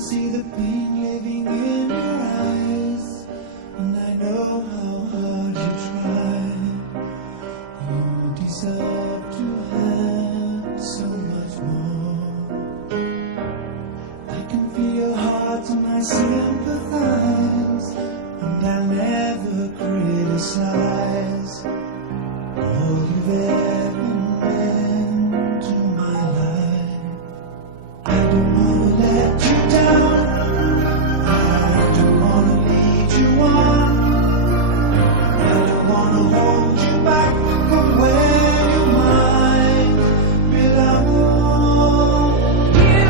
see the pain living in your eyes, and I know how hard you try. You deserve to have so much more. I can feel your heart and I sympathize, and I'll never criticize all you've ever meant to my life. I don't wanna let you down, I don't wanna lead you on, I don't wanna hold you back from where you might belong. You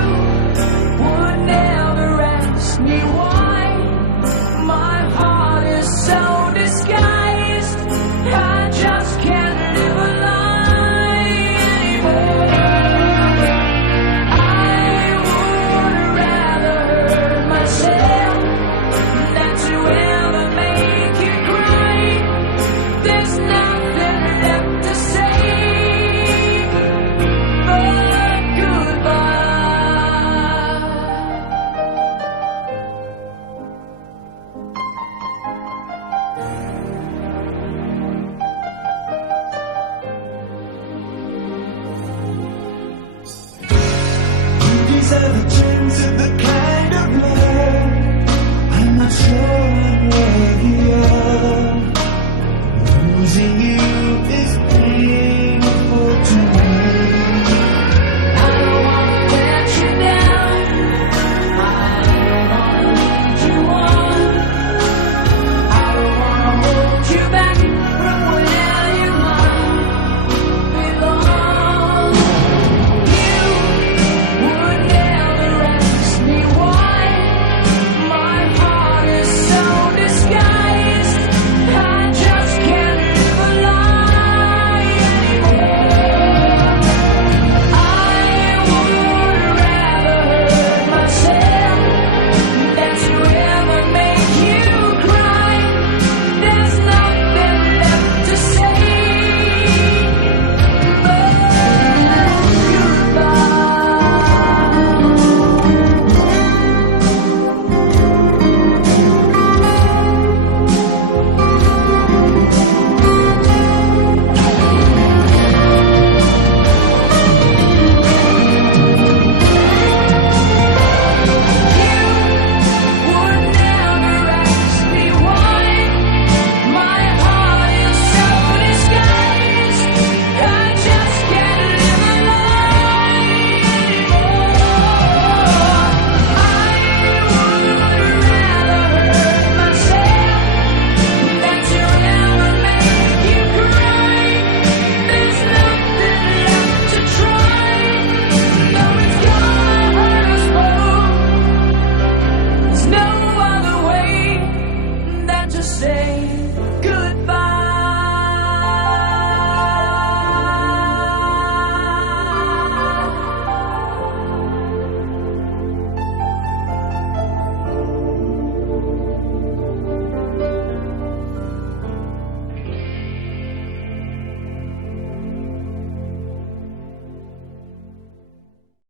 would never ask me why my heart is so disguised. I just can't live a lie anymore. I would rather hurt myself than to ever make you cry. There's nothing left to say but goodbye. You deserve a chance at the kind of love I'm not sure